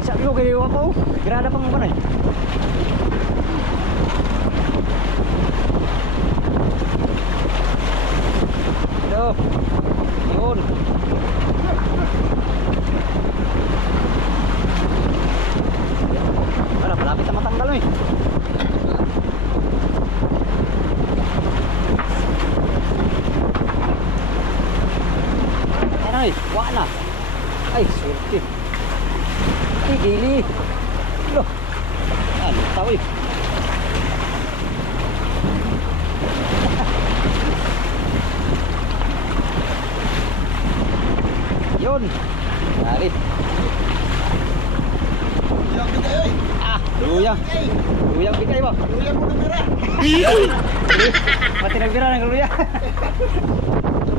Sabi ko kayo ako, grada pang mga eh. Hello. Yun. Wala, malapit na matanggal eh. Ay, wala. Ay, swerte. Ay, gili. Loh. Ano, tao eh. Yun. Dali. Luyang. Luyang bigay mo. Luyang mo nabira. Mati nagbira ng luyang.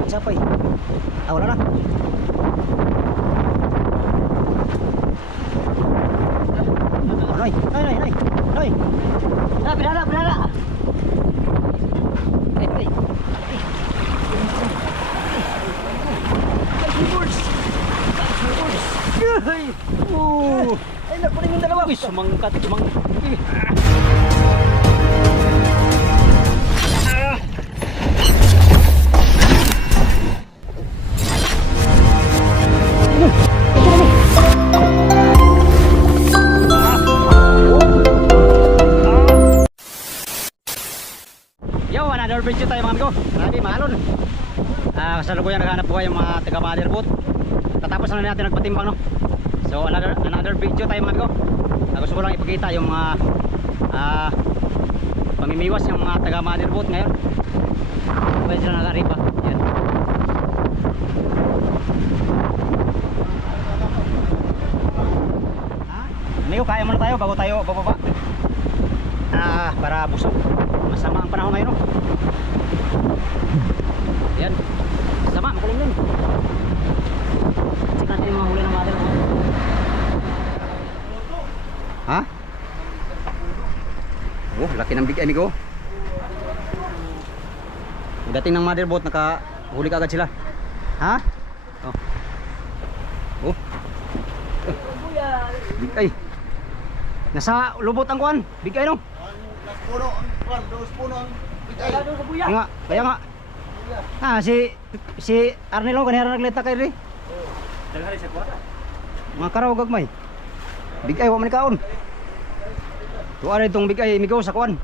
Sapay. Ah, wala na. Noy, noy. Ah, pinala. Ay. Ay, nakunin yung dalawa. Uy, sumangkat. Yo, another video tayo mga amigo. Grabe, mahalon. Kasalukuyan naghanap buhay yung mga taga motherboard. Tatapos na natin nagpatimbang, no? So another video tayo mga amigo. Gusto ko lang ipakita yung mga pamimiwas yung mga taga motherboard ngayon. Pwede sila nagaripa. Yan. Amigo, kaya muna tayo bago tayo bababa. Para busog. Masama ang panahon ngayon, no? Yan. Sama, makulong din. Check natin yung mga huli ng motherboard. Ha? Oh, laki ng big amigo. Dating ng motherboard, nakahuli ka agad sila. Ha? Oh. Big ay. Nasa lubot ang kuwan. Big ay, no? Puno ang kwan, dos puno ang bigay. Kaya nga. Si Arnelo kanira nagleta kay ri. Daghari sa kwata. Mga karaw gagmay. Bigay wa man kaon. Tuwa itong bigay migaw sa kuan.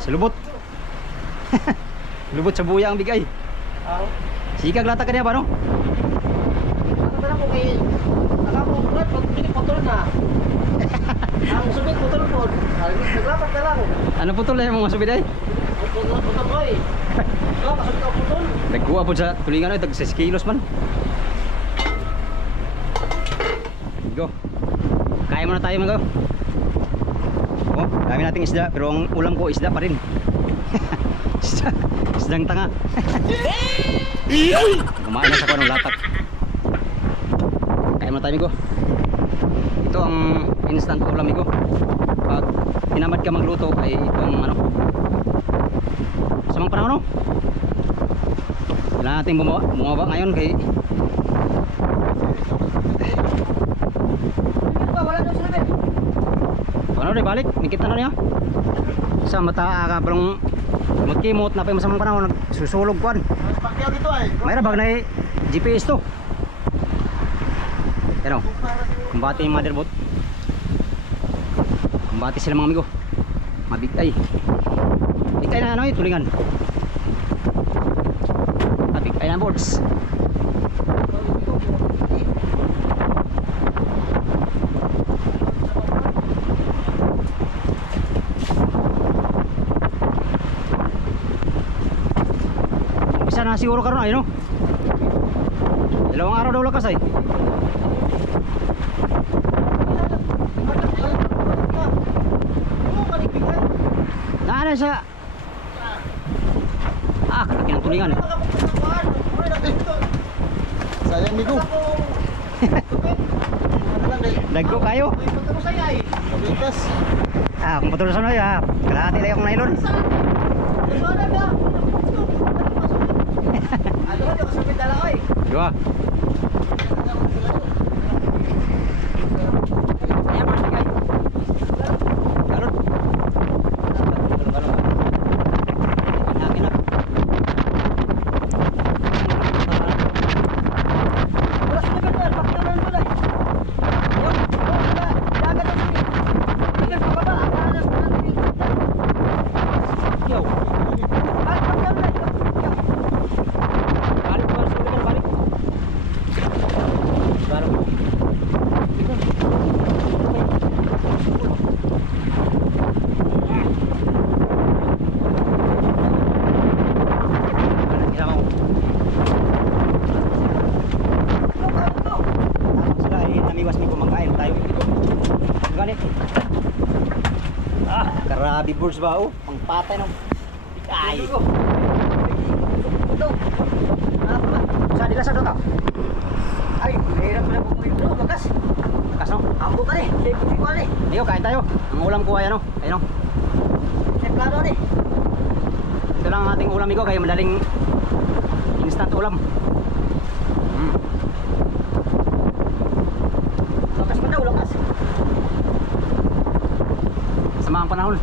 Sa lubot. Lubot sa buya ang bigay. Sikag lata kaniya ba, no? Ano ko kay nakapulat pag pinipotol na. Ang subit putol po. Naglapat na lang. Ano putol na yung mga subid ay? Putol ko eh. Pasok ka putol. Nagkuha po sa tulingan ay tag 6 kilos man. Go. Kaya muna tayo mga go. Oh, dami nating isda pero ang ulam ko isda pa rin. Isdang tanga. Kumain na sa kuha ng latak. Kaya muna tayo mga go. Ito ang instant ulam amigo. Pag tinamad ka magluto ay itong ano. Samang panahon, no? Wala natin bumaba ngayon kay Wala daw sila ben. ano rin balik, mikit na niya. Sa mata parang magkimot na pa yung masamang panahon nagsusulog kuan. Pakyaw dito ay. Mayroon bag na GPS to. Yan o. Kumbati yung motherboard. Kumbati sila mga amigo. Mabigay. Bigay na ano eh, tulingan. Mabigay na boards. Bisa na siguro karon ay no. Dalawang araw daw lakas ay. Nana siya. Kalaki ng tulingan. Sayang migo. Dagko kayo. Kabitas. Kung patuloy sa kalahati lang yung nylon. Ano ka sa pindala ko eh. Di ba? Ayan, Boss Bigay. Galon. Galon. Lagi na. Wala sa level man, pakyaw na nila. Yung, dagat ang sige. Level pababa, ang kanan ng Yo. pakyaw na. Balik ba sa level, balik. Galon. Karabi birds ba oh? Pangpatay ng ay. Sa dila sa dota. Ay, mahirap na po ito, bagas. Kaso, Ambo ka rin, safety ko rin. ayo kain tayo. Ang ulam ko ay ano? Ayun oh. Templado rin. Ito lang ang ating ulam iko kaya madaling instant ulam. Lakas mo daw, lakas. Sama ang panahon.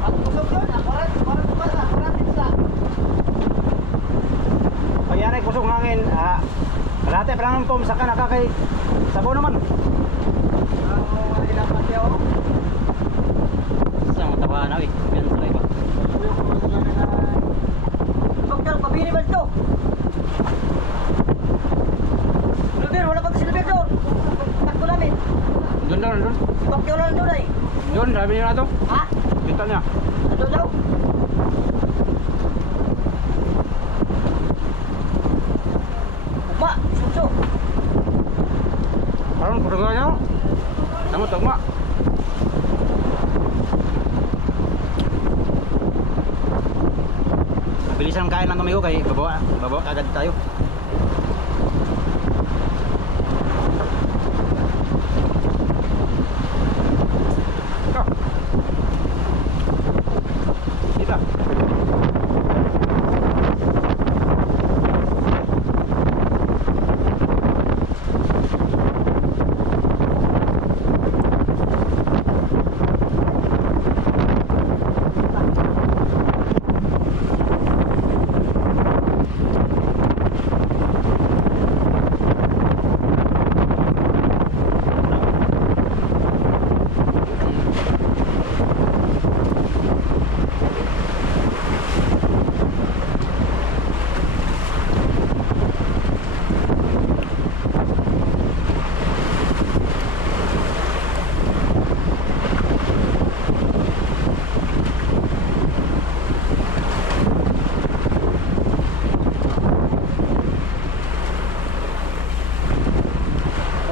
Ang kusog yun, akoran tumasa, akoran tinsa. Pag yan ay kusog hangin, kalahati pa lang ng pom, saka nakakay sabaw naman. Ang ilang pati ako. Sa mga tabahan na eh. Yan sa iba. Bakal, pabili ba ito? Silver, wala pa ito silver doon. Takbo namin. Doon daw, doon. Bakyaw lang doon ay. Doon, sabi niyo na ito. Ha? Kita niya. Ano daw? Ugma, suso. Parang kurang niya. Tama, tama. Bilisan kain lang kami ko kay babawa agad tayo. Ikaw. Dito.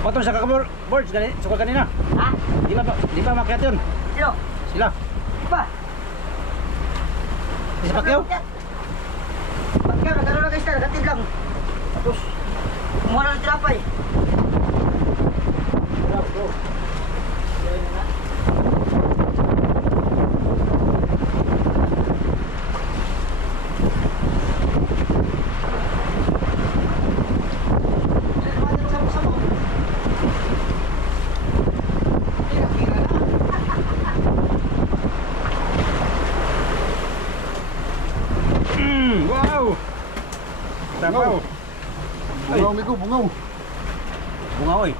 Patong sa kakabirds suka kanina. Ha? Di ba makiat yun? Sino? Sila. Ba? Di sa Pacquiao? Pacquiao, nagkaroon na guys na, nagatid lang. Tapos, kumuha na ng trapay. Bravo. Wow! Tapaw. Bungaw, Migo, bungaw. Bunga oy.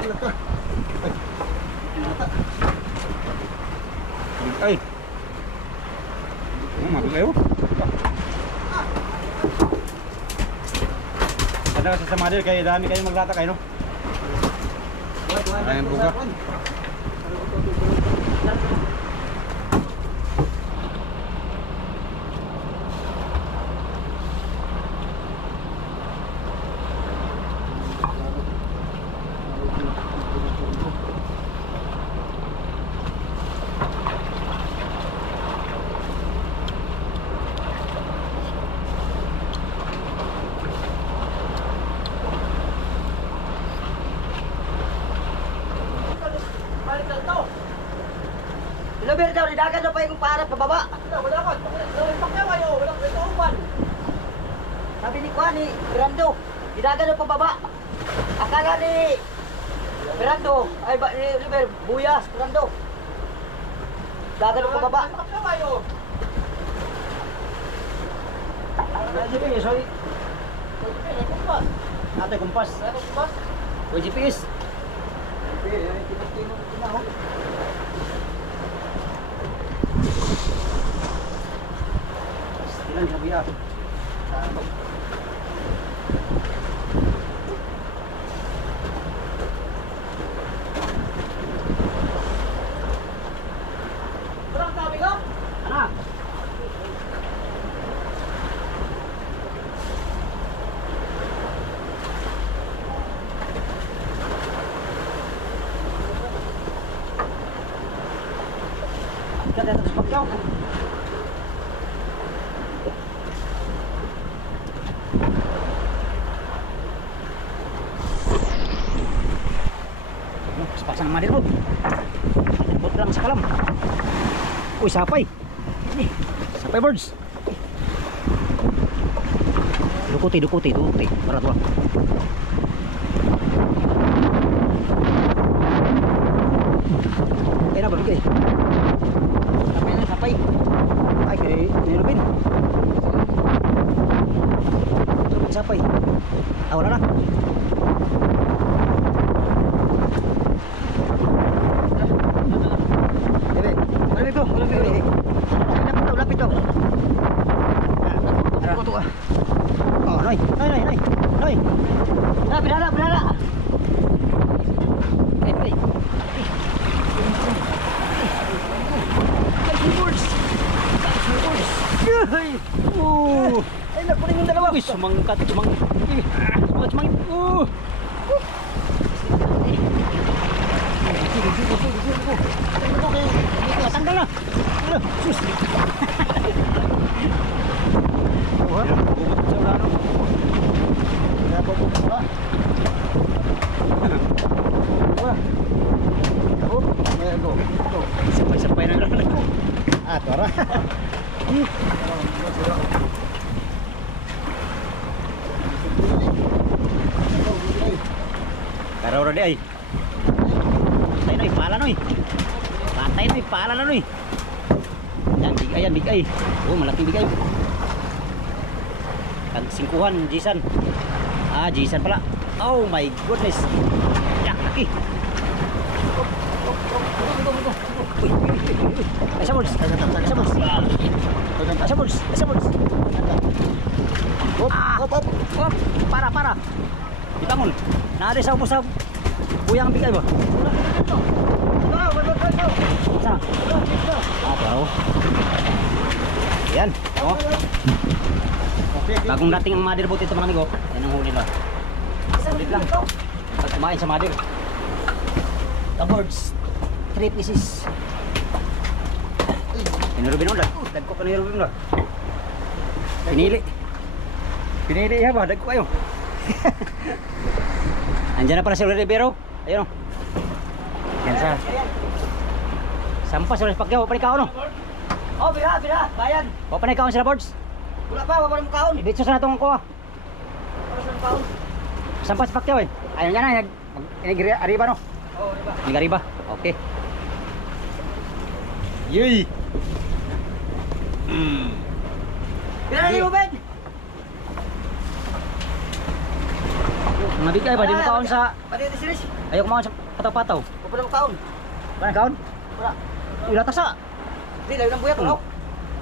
Wala ka. Ay. Mabigayo. Kada kasi sa mother kay dami kayo maglata kayo no. Ayun buka. Labi daw, nidagan daw pa yung para pababa. Wala ko. Pakyaw kayo. Wala ko ito upan. Sabi ni Juan ni Brando, nidagan daw pababa. Akala ni Brando, ay ba ni Liber, buyas, Brando. Nidagan daw pababa. Pakyaw kayo. GPS, oy. Kumpas. Ate kumpas. Kumpas. Oy GPS. Ilan sabi ah. Terang sabi ko? Ana. Kita di atas pakyaw. Sepaksa ng madir bot. Bot lang sa kalam. Uy, sapay. Sapay birds. Dukuti. Berat wah. Kaya na ba, Bigay? Sapay. Ay, kaya nilubin. Sapay. Ah, wala na. Bebe, malapit to. Lapit to. Ano to ah? Oh, Noy. Pinala. Ay. Birds. Ay, nakunin yung dalawa. Uy, sumangkat. Tanggal na. Sus. Sampai na lang. Ah, tora. Karaw ra di ay. Patay na pala na noy. Yan bigay. Oh, malaki bigay. Tag 5-an, Jisan. Ah, Jisan pala. Oh my goodness. Yak, laki. Uy. Asa bols. Hop. Para. Dibangon. Naade sa ubos sa buyang bigay ba? Sa. Ah, bro. Yan. Oh. Bagong dating ang mother boat ito mga amigo. Yan ang huli ba? Huli lang. Pag kumain sa mother. The birds. 3 pieces. Pinirubin ulit. Dagko ka nirubin ulit. Pinili ya ba? Dagko kayo. Andiyan na pala si Rivero. Ayun o. Yan sa. Sampas ulit pagkaw. Panikaw no? Oh, bira. Bayan. O panikaw sila birds. Wala pa mo kaon. Dito sa natong kuha. Para sa kaon. Sampas pagkaw eh. Ayun yan na. Arriba no? Oh, di ba? Arriba. Okay. Yay! Bira ni mo, Ben. Nabigay ba? Di mo kaon sa... Pati ito siris. Ayaw kumaon sa pataw-pataw. Wala mo kaon. Wala kaon? Wala. Uy, latas ah! Di, layo ng buyak ko.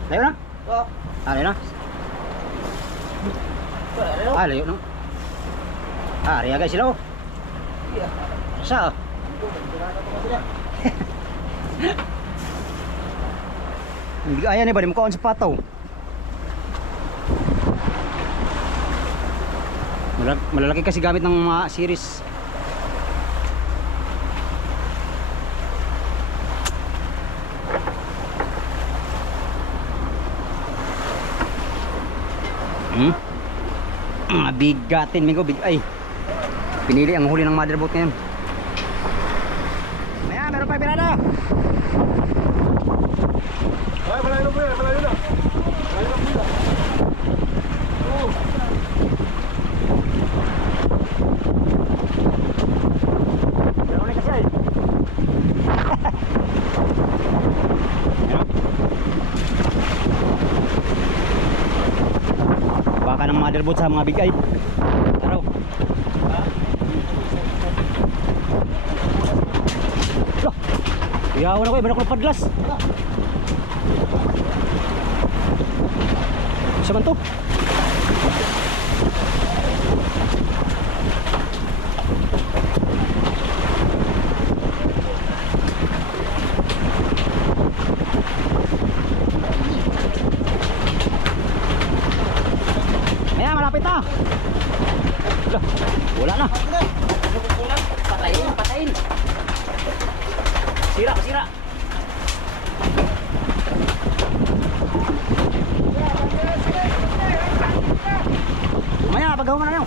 Layo na? Oo. Ah, layo na? Wala. Ah, layo na. Ah, riya guys sila oh. Sa ah. Hindi ka ayan eh ba? Di mo kaon sa pataw. Malalaki kasi gamit ng mga series. Bigatin Mingo, ay. Pinili ang huli ng motherboat ngayon. Ayan, meron pa pirada. Ay, malayo na po yan, malayo na. Malayo na po yan. Oo. Pero ulit kasi ay. Baka ng motherboard sa mga bigay. Taraw. Loh. Iyawan ako eh, meron ko ng padlas. Siya man to? Ayan, malapit na. Loh, wala na. Patayin, patayin. Sira, sira. Maya, paggawa mo na lang.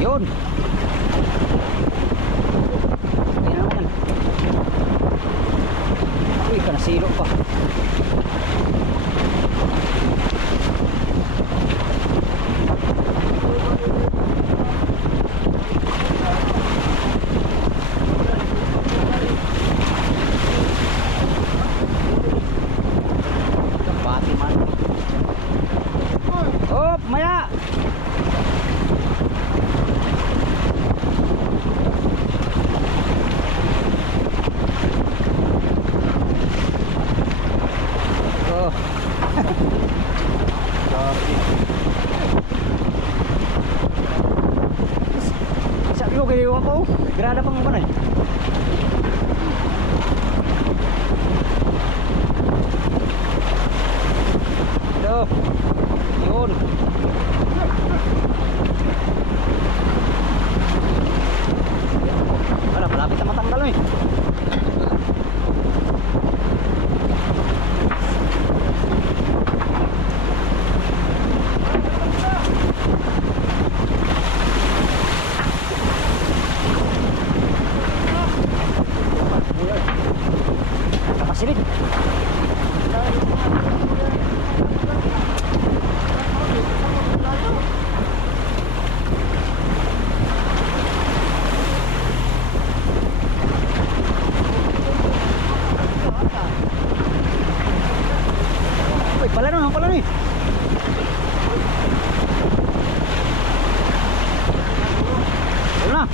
Yun. Ayun na naman. Uy, kanasilo pa. Kapati man. Oh, maya. Oh. Sabi ko kayo ako, grada pang ba na eh. Hello. Yun. Wala, malapit na matanggal eh. Nakasilid. Uy, pala nun, pala nun eh. Ayun na.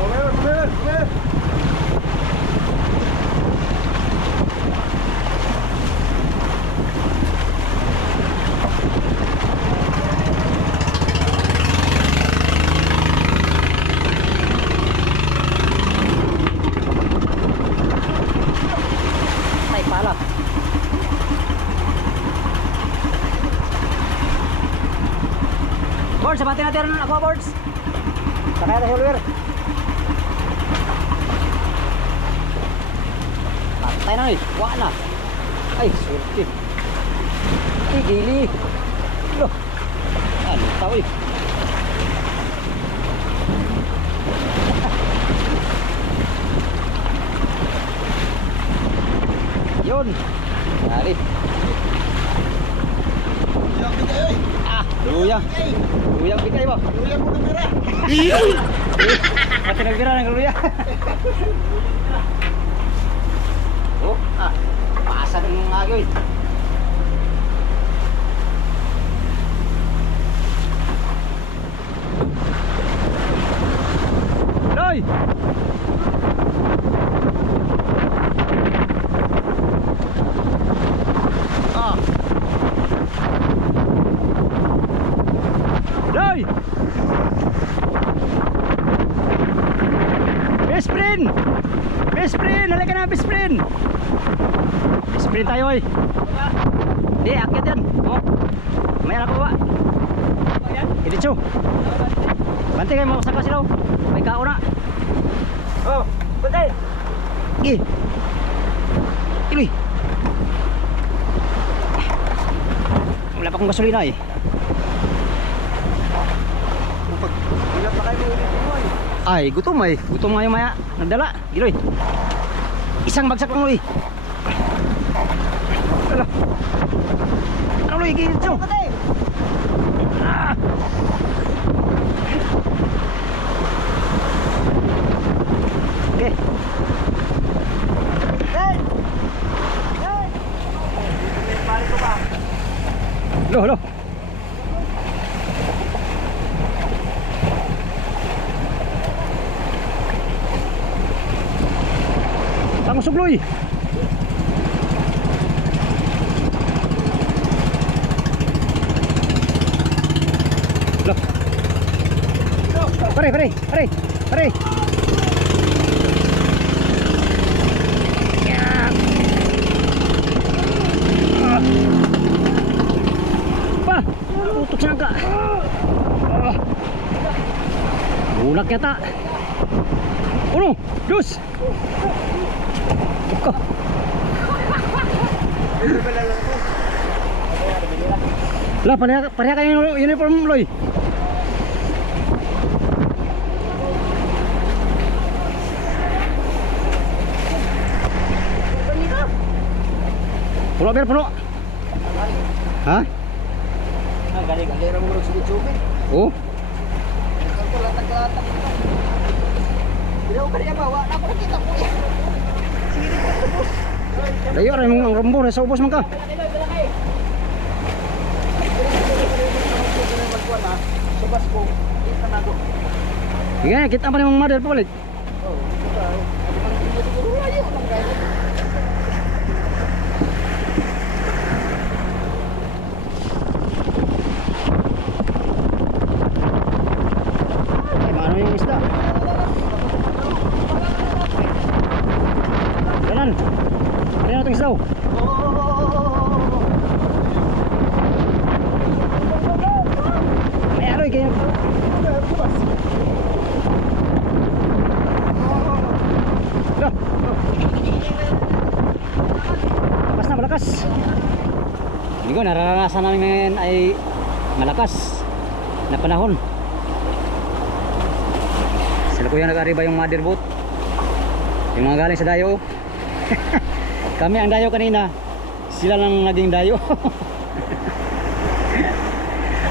Oh, meron, meron, meron. Ay, pala. Board, sabatin natin ng aqua boards. Sakay na hulwer. Patay na eh. Wala na. Ay, surti. Ay, gili. Loh. Ano tao eh. Yun. Dari. Ah, luyang. Luyang bigay mo. Luyang mo na mira. Pati nagbira ng luya. Oh, ah. Paasan ng agyo eh. Loy! Ah. Loy! Best friend! Best friend! Halika na, best friend! Best friend tayo eh. Hindi, akyat yan. Oh. May anak ko ba? Iditso. Bante kayo, mausap ka sila. May kao na. Oh, patay. Gi. Iloy. Wala pa akong gasolina eh. Ilan pa kayo ulit mo eh. Ay, gutom ay. Gutom nga yung maya. Nagdala. Giloy. Isang bagsak lang, Loy. Ala. Ano, Loy? Gilso. Ah. Okay. Hey! Hey! Pare ko ba? Halo, halo. Tangusog, Loy. Halo. Pare, pare, pare, pare. Ya. Ah. Pa, tutok siya ka. Ah. Bulak yata. Uno, dos. Buka. Lah, pareha kayo yung uniform, Loy. Puno, Ber, puno. Ha? Galing-galing mo rin sumit-sumit. Oh, Ikaw ko latak-latak. Hindi ko kaya bawa. Ako nakita ko eh. Sirit ka ito, boss. layo rin ang rumbo na sa ubos man ka. Subas ko. Kita na ko. Sige, kita pa ng mother pa balik. Oh, kita. Hindi siguro layo lang kayo. Ay, maano yung isda? Kanan. Ano yung isda? Ay, Loy, kayo. Lah. Malakas na, malakas. Hindi ko, nararanasan namin ay malakas na panahon. Sila ko yung nag-arriba yung mother boat. Yung mga galing sa dayo. Kami ang dayo kanina. Sila lang naging dayo.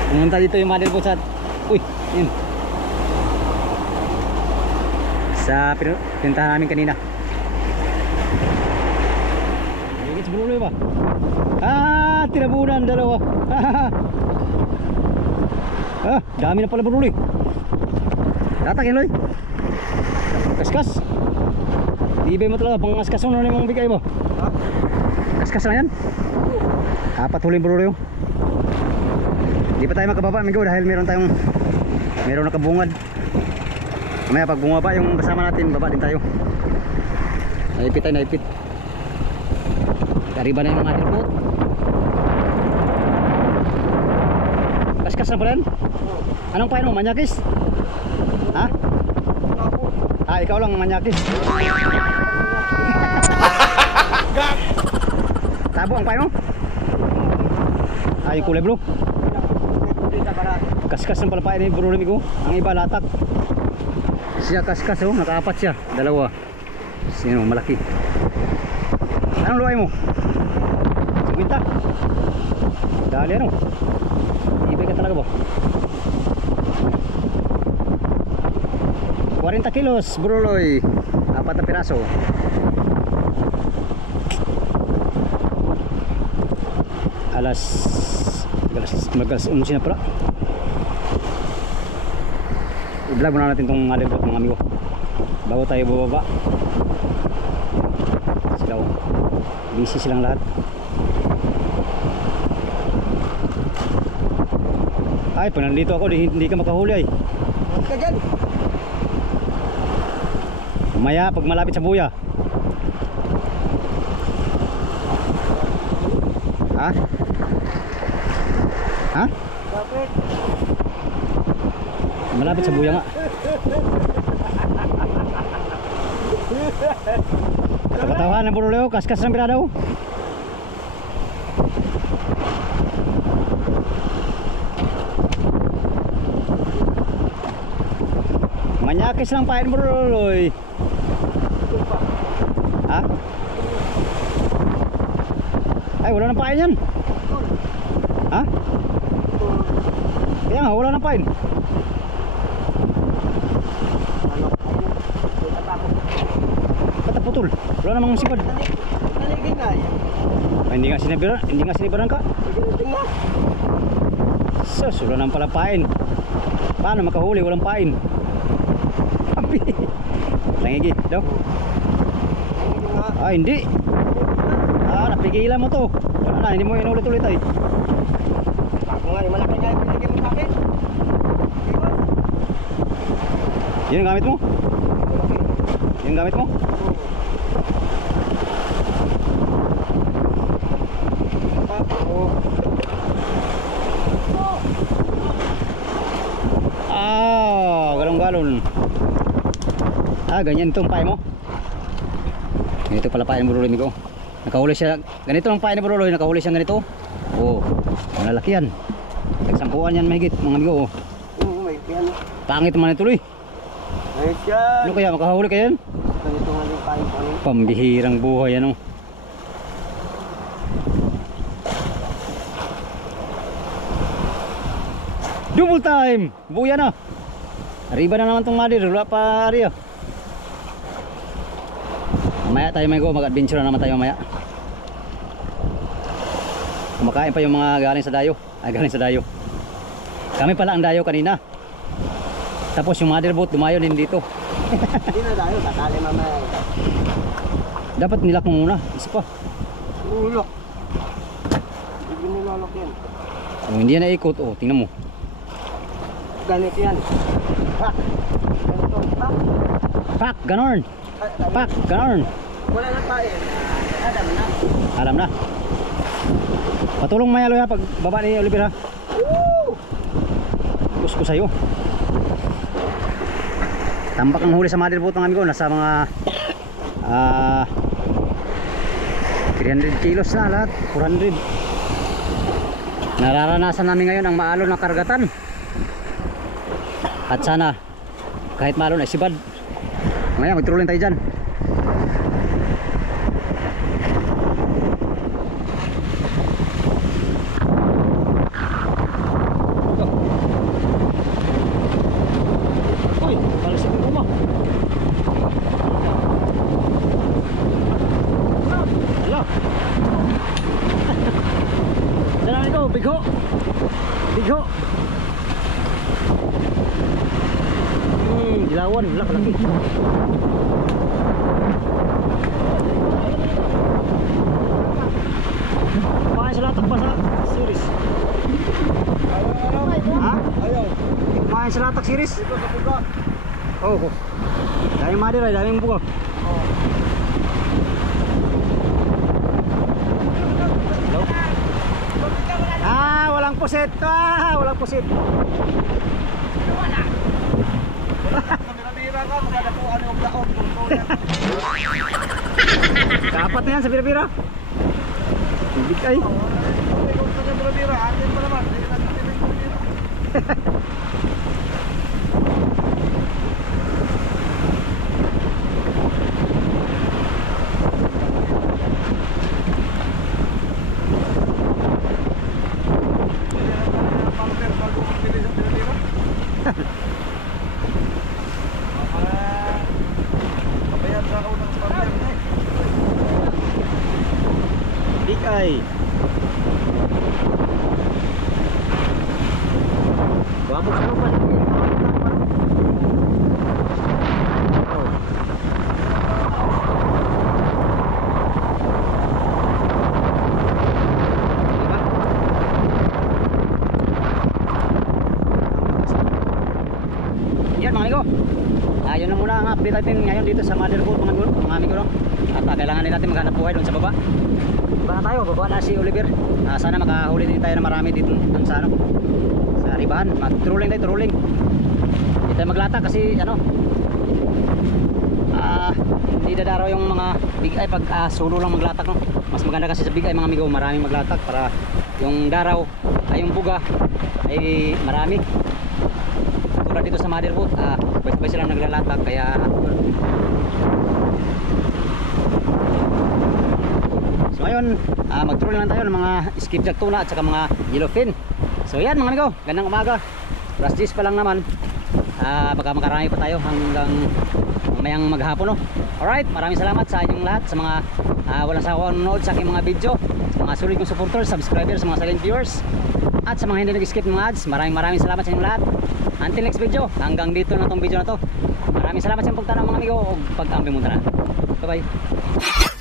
Pumunta dito yung mother boat sa... Uy, yun. Sa pinuntahan namin kanina. Higit sa Bruloy ba? Ah, tinabunan dalawa. Ah, dami na pala Bruloy. Tatak yun, Loy. Kaskas. Ibay mo talaga, pang kaskas mo na yung mga bigay mo. Ha? Kaskas na yan. Apat huling Bruloy. Hindi pa tayo makababa, amigo, dahil meron nakabungad. Mamaya pag bumaba yung kasama natin, baba din tayo. Naipit tayo, naipit. Kariba na yung mga airboat. Kaskas na pala yan? Anong paano? Manyakis? Ha? Ah, ikaw lang manyakis. Tabo ang paano? Ah, yung kulay blue. Kaskas ng pala paano yung bro ko. Ang iba latak. Siya kaskas oh, nakaapat siya. Dalawa. Sino malaki. Anong luway mo? 50. Dali ano? Ibay ka talaga ba? 40 kilos Bruloy. 4 na piraso. Magas 11 na pala. I-vlog muna natin itong mother boat mga amigo bago tayo bababa. Sila oh, busy silang lahat. Ay, pag nandito ako hindi ka makahuli ay. Huwag ka dyan. Mamaya pag malapit sa buya. Ha? Ha? Bakit? Malapit sa buya nga. Katawahan ng puro leo, kaskas ng pirada oh. Manyakis lang pain bro loy. Ha? Ay wala nang pain yan. Ha? Kaya nga wala nang pain. Pataputol. Wala namang sipad. Naligay nga yan. Ay, hindi nga sinibaran ka. Tingnan. Sus, wala nang pala pain. Paano makahuli walang pain? Abi. Langigi, daw. Ah, hindi. Ah, napigilan mo to. Wala na, hindi mo inulit-ulit ay. Ako nga, yung malaki nga yung pinigay mo sa akin. Yun ang gamit mo? Yun ang gamit mo? Ah, galon-galon. Ah, ganyan itong pain mo. Ganito pala pain mo Bruloy ko. Nakahuli siya. Ganito ang pain ni Bruloy, nakahuli siya ganito. Oh, malalaki yan. Nagsampuan yan mahigit mga amigo. Oo, may piano. Pangit man ituloy. Ayos yan. Ano kaya makahuli kayo yan? Ganito nga yung kain pa rin. Pambihirang buhay ano. Double time! Buya na! Arriba na naman itong madir, wala pa rin. Mamaya tayo may go, mag-adventure na naman tayo mamaya. Kumakain pa yung mga galing sa dayo. Ay, galing sa dayo. Kami pala ang dayo kanina. Tapos yung mother boat dumayo din dito. Hindi na tayo, tatali mamaya. Dapat nilak mo muna, isa pa. Ulok. Hindi nilalok yan. Kung hindi yan naikot, oh, tingnan mo. Ganito yan. Pak. Ganito. Pak. Pak, ganon. Pak, ganon. Wala na pain. Adam na. Alam na. Patulong maya Loy ha, pag baba ni Oliver ha. Woo! Gusto ko sa'yo. Tambak ang huli sa mother boat ng amigo. Nasa mga 300 kilos na lahat. 400. Nararanasan namin ngayon ang maalon na karagatan. At sana kahit maalon ay sibad. Ngayon magtrolling tayo dyan. Uy, palasip yung kuma. Hello. Salamat ikaw, bigho. Bigho. Dilawan, wala palagi. Kumain sa latak pa sa series. Ha? Ayaw. Kumain sa latak series? Ito sa buka. Oo. Oh, daming madir ay, daming buka. Oo. Hello? Ah, walang pusit. Ah, walang pusit. Bira-bira ka, magadapuan yung daon. Kapat na yan sa bira-bira. Bibig ay. Kung sa bira-bira, atin pa naman. Hindi ka natin yung bira. Big ay. Wabog sa lupa lagi. Oh. Yan mga amigo. Yun na muna ang update natin ngayon dito sa mother boat mga amigo no? At kailangan din natin maghanap buhay doon sa baba. Baba na tayo, baba na si Oliver. Sana makahuli din tayo na marami dito sa ano, sa ribahan. Mag-trolling tayo, trolling. Hindi tayo maglata kasi ano, hindi dadaraw yung mga big eye pag solo lang maglatak, no? Mas maganda kasi sa big eye mga amigo, maraming maglatak para yung daraw ay yung buga ay marami. Tulad dito sa motherboard, sabay silang naglalatag kaya so ngayon mag-troll lang tayo ng mga skipjack tuna at saka mga yellowfin. So yan mga amigo, gandang umaga, alas 10 pa lang naman. Baka makarami pa tayo hanggang mamayang maghapon, no? Alright, maraming salamat sa inyong lahat, sa mga walang sawang nanonood sa aking mga video, sa mga sulit kong supporters, subscribers, mga silent viewers, at sa mga hindi nag-skip ng ads. Maraming salamat sa inyong lahat. Until next video, hanggang dito na tong video na to. Maraming salamat sa inyong pagtanaw mga amigo o pag-ambi mo na. Bye bye.